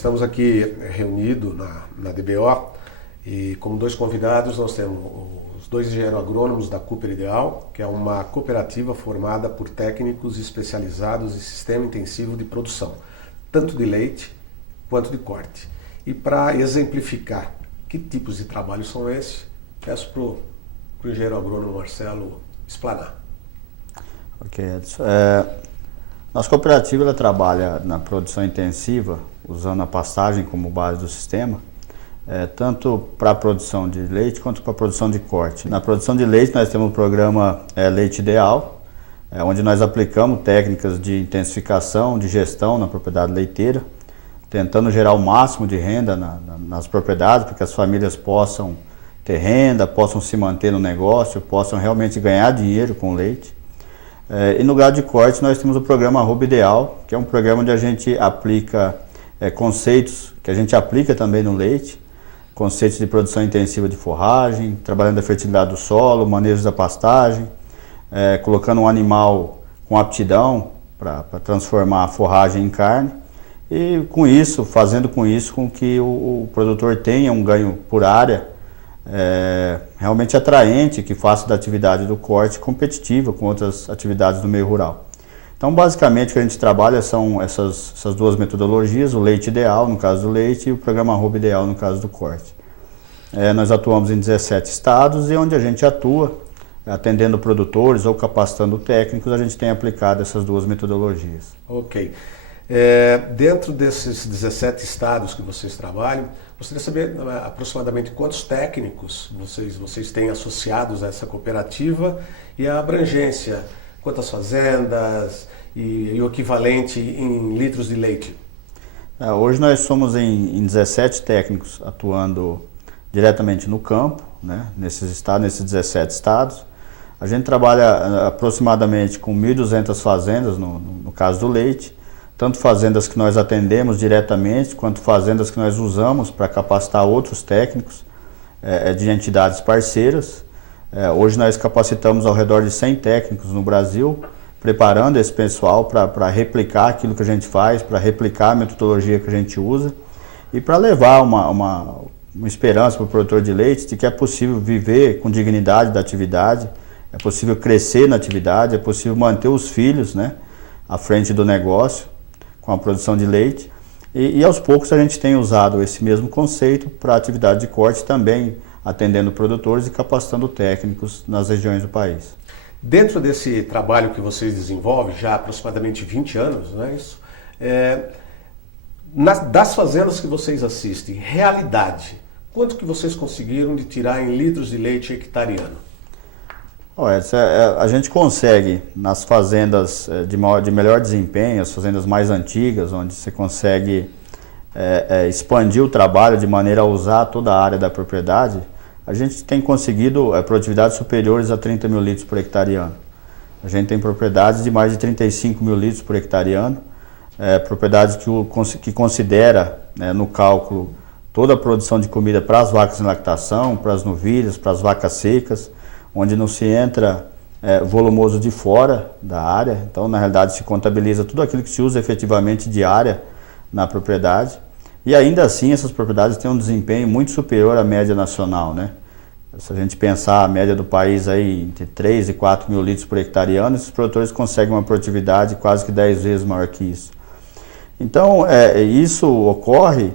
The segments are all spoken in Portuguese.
estamos aqui reunidos na DBO e como dois convidados nós temos os dois engenheiros agrônomos da Cooper Ideal, que é uma cooperativa formada por técnicos especializados em sistema intensivo de produção, tanto de leite quanto de corte. E para exemplificar que tipos de trabalho são esses, peço para o engenheiro agrônomo Marcelo explanar. Ok, Edson. Nossa cooperativa ela trabalha na produção intensiva, usando a pastagem como base do sistema, tanto para a produção de leite quanto para a produção de corte. Na produção de leite nós temos o programa Leite Ideal, onde nós aplicamos técnicas de intensificação, de gestão na propriedade leiteira, tentando gerar o máximo de renda nas propriedades, para que as famílias possam ter renda, possam se manter no negócio, possam realmente ganhar dinheiro com o leite. E no gado de corte nós temos o programa Arroba Ideal, que é um programa onde a gente aplica conceitos que a gente aplica também no leite, conceitos de produção intensiva de forragem, trabalhando a fertilidade do solo, manejo da pastagem, colocando um animal com aptidão para transformar a forragem em carne e fazendo com isso com que o produtor tenha um ganho por área realmente atraente, que faça da atividade do corte competitiva com outras atividades do meio rural. Então, basicamente, o que a gente trabalha são essas duas metodologias, o leite ideal, no caso do leite, e o programa Arroba Ideal, no caso do corte. Nós atuamos em 17 estados e onde a gente atua, atendendo produtores ou capacitando técnicos, a gente tem aplicado essas duas metodologias. Ok. Dentro desses 17 estados que vocês trabalham, gostaria de saber aproximadamente quantos técnicos vocês têm associados a essa cooperativa e a abrangência, quantas fazendas e o equivalente em litros de leite. Hoje nós somos em 17 técnicos atuando diretamente no campo, né, nesses 17 estados. A gente trabalha aproximadamente com 1.200 fazendas no caso do leite, tanto fazendas que nós atendemos diretamente, quanto fazendas que nós usamos para capacitar outros técnicos de entidades parceiras. Hoje nós capacitamos ao redor de 100 técnicos no Brasil, preparando esse pessoal para replicar aquilo que a gente faz, para replicar a metodologia que a gente usa e para levar uma esperança para o produtor de leite de que é possível viver com dignidade da atividade, é possível crescer na atividade, é possível manter os filhos, né, à frente do negócio com a produção de leite e aos poucos a gente tem usado esse mesmo conceito para a atividade de corte também, atendendo produtores e capacitando técnicos nas regiões do país. Dentro desse trabalho que vocês desenvolvem, já há aproximadamente 20 anos, não é isso? Das fazendas que vocês assistem, realidade, quanto que vocês conseguiram de tirar em litros de leite hectareano? A gente consegue nas fazendas de melhor desempenho, as fazendas mais antigas, onde você consegue expandir o trabalho de maneira a usar toda a área da propriedade, a gente tem conseguido produtividades superiores a 30 mil litros por hectareano. A gente tem propriedades de mais de 35 mil litros por hectareano, propriedades que considera no cálculo toda a produção de comida para as vacas em lactação, para as novilhas, para as vacas secas, onde não se entra volumoso de fora da área. Então, na realidade, se contabiliza tudo aquilo que se usa efetivamente de área na propriedade. E ainda assim, essas propriedades têm um desempenho muito superior à média nacional, né? Se a gente pensar a média do país aí entre 3 e 4 mil litros por hectareano, esses produtores conseguem uma produtividade quase que 10 vezes maior que isso. Então, isso ocorre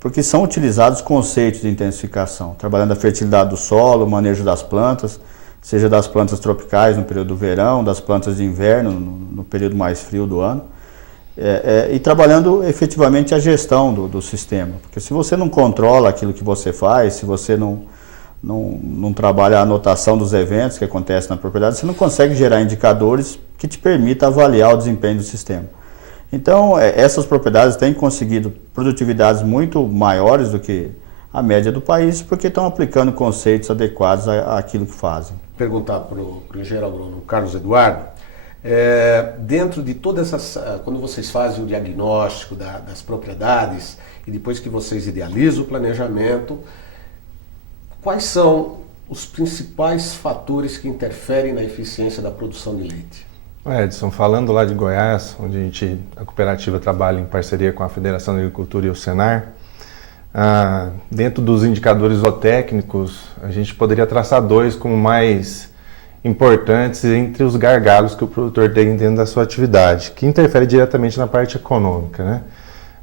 porque são utilizados conceitos de intensificação, trabalhando a fertilidade do solo, o manejo das plantas, seja das plantas tropicais no período do verão, das plantas de inverno no período mais frio do ano, e trabalhando efetivamente a gestão do sistema. Porque se você não controla aquilo que você faz, se você não trabalha a anotação dos eventos que acontecem na propriedade, você não consegue gerar indicadores que te permitam avaliar o desempenho do sistema. Então, essas propriedades têm conseguido produtividades muito maiores do que a média do país, porque estão aplicando conceitos adequados àquilo que fazem. Perguntar para o engenheiro agrônomo Carlos Eduardo, dentro de todas essas, quando vocês fazem o diagnóstico das propriedades e depois que vocês idealizam o planejamento, quais são os principais fatores que interferem na eficiência da produção de leite? Edson, falando lá de Goiás, onde a cooperativa trabalha em parceria com a Federação de Agricultura e o Senar, dentro dos indicadores zootécnicos, a gente poderia traçar dois como mais importantes entre os gargalos que o produtor tem dentro da sua atividade, que interfere diretamente na parte econômica, né?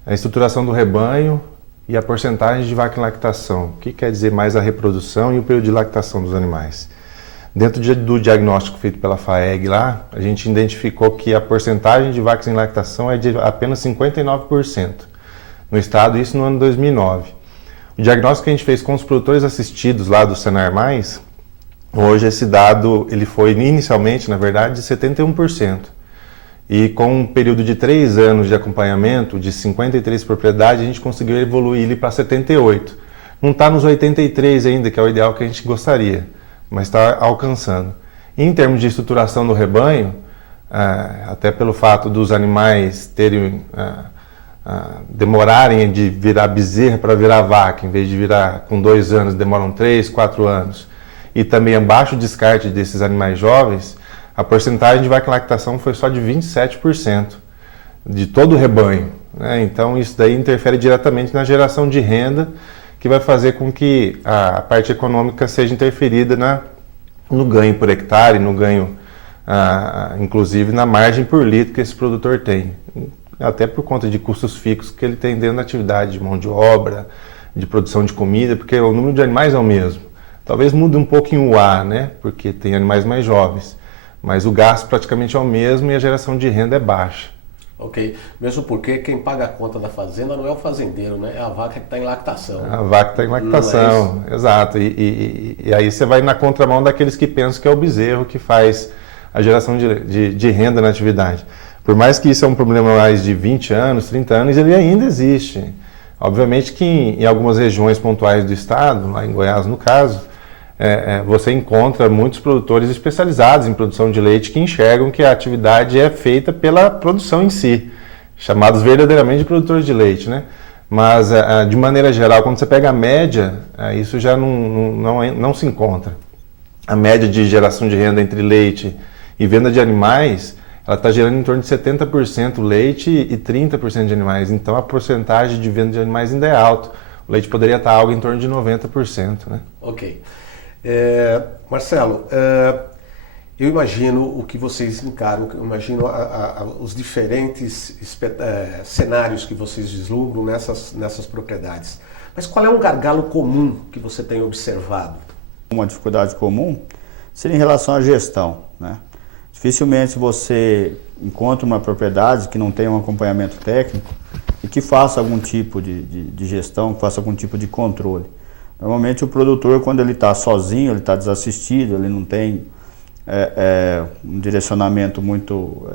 A estruturação do rebanho e a porcentagem de vaca em lactação, que quer dizer mais a reprodução e o período de lactação dos animais. Dentro do diagnóstico feito pela FAEG lá, a gente identificou que a porcentagem de vacas em lactação é de apenas 59% no estado, isso no ano 2009. O diagnóstico que a gente fez com os produtores assistidos lá do Senar Mais, hoje esse dado ele foi inicialmente, na verdade, de 71%. E com um período de 3 anos de acompanhamento, de 53 propriedades, a gente conseguiu evoluir ele para 78. Não está nos 83 ainda, que é o ideal que a gente gostaria, mas está alcançando. E em termos de estruturação do rebanho, até pelo fato dos animais terem demorarem de virar bezerra para virar vaca, em vez de virar com 2 anos, demoram 3, 4 anos, e também abaixo descarte desses animais jovens, a porcentagem de vaca em lactação foi só de 27% de todo o rebanho, né? Então isso daí interfere diretamente na geração de renda, que vai fazer com que a parte econômica seja interferida no ganho por hectare, no ganho, inclusive na margem por litro que esse produtor tem, até por conta de custos fixos que ele tem dentro da atividade de mão de obra, de produção de comida, porque o número de animais é o mesmo. Talvez mude um pouquinho o ar, né? Porque tem animais mais jovens, mas o gasto praticamente é o mesmo e a geração de renda é baixa. Ok, mesmo porque quem paga a conta da fazenda não é o fazendeiro, né? É a vaca que está em lactação. A vaca está em lactação, exato. E aí você vai na contramão daqueles que pensam que é o bezerro que faz a geração de renda na atividade. Por mais que isso é um problema mais de 20 anos, 30 anos, ele ainda existe. Obviamente que em algumas regiões pontuais do estado, lá em Goiás no caso, você encontra muitos produtores especializados em produção de leite que enxergam que a atividade é feita pela produção em si, chamados verdadeiramente de produtores de leite, né? Mas, de maneira geral, quando você pega a média, isso já não se encontra. A média de geração de renda entre leite e venda de animais, ela está gerando em torno de 70% leite e 30% de animais. Então, a porcentagem de venda de animais ainda é alta. O leite poderia estar algo em torno de 90%, né? Ok. Marcelo, eu imagino o que vocês encaram, eu imagino os diferentes cenários que vocês vislumbram nessas propriedades. Mas qual é um gargalo comum que você tem observado? Uma dificuldade comum seria em relação à gestão, né? Dificilmente você encontra uma propriedade que não tenha um acompanhamento técnico e que faça algum tipo de gestão, que faça algum tipo de controle. Normalmente o produtor, quando ele está sozinho, ele está desassistido, ele não tem um direcionamento muito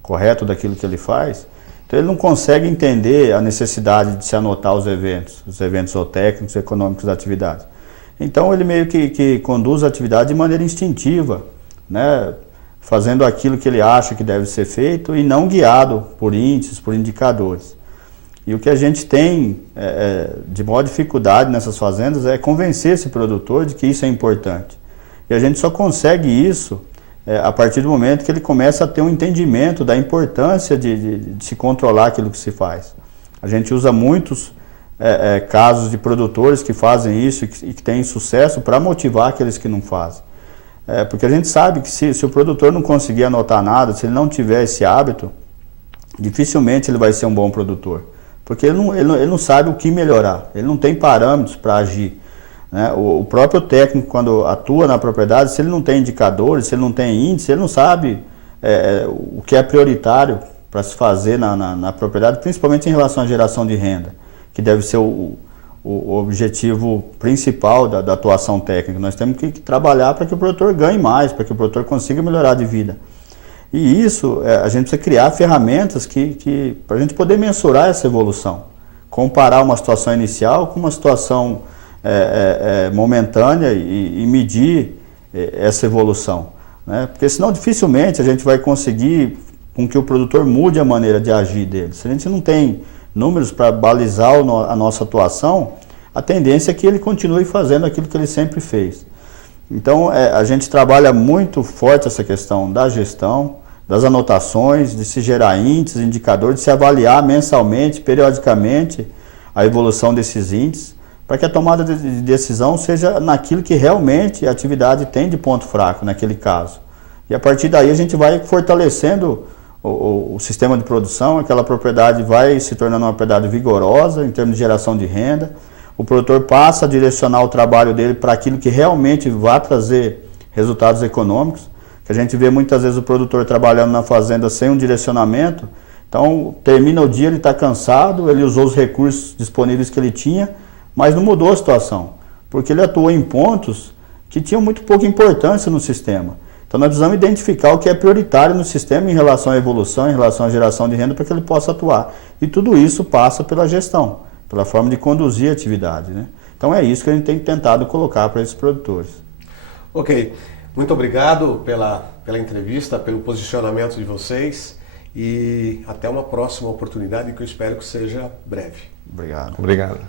correto daquilo que ele faz, então ele não consegue entender a necessidade de se anotar os eventos zootécnicos, econômicos da atividade. Então ele meio que conduz a atividade de maneira instintiva, né? Fazendo aquilo que ele acha que deve ser feito e não guiado por índices, por indicadores. E o que a gente tem de maior dificuldade nessas fazendas é convencer esse produtor de que isso é importante. E a gente só consegue isso a partir do momento que ele começa a ter um entendimento da importância de se controlar aquilo que se faz. A gente usa muitos casos de produtores que fazem isso e que têm sucesso para motivar aqueles que não fazem. Porque a gente sabe que se o produtor não conseguir anotar nada, se ele não tiver esse hábito, dificilmente ele vai ser um bom produtor. Porque ele não sabe o que melhorar, ele não tem parâmetros para agir, né? O próprio técnico, quando atua na propriedade, se ele não tem indicadores, se ele não tem índice, ele não sabe o que é prioritário para se fazer na propriedade, principalmente em relação à geração de renda, que deve ser o objetivo principal da atuação técnica. Nós temos que trabalhar para que o produtor ganhe mais, para que o produtor consiga melhorar de vida. E isso, a gente precisa criar ferramentas para a gente poder mensurar essa evolução. Comparar uma situação inicial com uma situação momentânea e medir essa evolução, né? Porque senão dificilmente a gente vai conseguir com que o produtor mude a maneira de agir dele. Se a gente não tem números para balizar a nossa atuação, a tendência é que ele continue fazendo aquilo que ele sempre fez. Então, a gente trabalha muito forte essa questão da gestão, das anotações, de se gerar índices, indicadores, de se avaliar mensalmente, periodicamente, a evolução desses índices, para que a tomada de decisão seja naquilo que realmente a atividade tem de ponto fraco naquele caso. E a partir daí a gente vai fortalecendo o sistema de produção, aquela propriedade vai se tornando uma propriedade vigorosa em termos de geração de renda, o produtor passa a direcionar o trabalho dele para aquilo que realmente vai trazer resultados econômicos, que a gente vê muitas vezes o produtor trabalhando na fazenda sem um direcionamento, então termina o dia, ele está cansado, ele usou os recursos disponíveis que ele tinha, mas não mudou a situação, porque ele atuou em pontos que tinham muito pouca importância no sistema. Então nós precisamos identificar o que é prioritário no sistema em relação à evolução, em relação à geração de renda, para que ele possa atuar. E tudo isso passa pela gestão, pela forma de conduzir a atividade, né? Então é isso que a gente tem tentado colocar para esses produtores. Ok, muito obrigado pela entrevista, pelo posicionamento de vocês e até uma próxima oportunidade que eu espero que seja breve. Obrigado. Obrigado.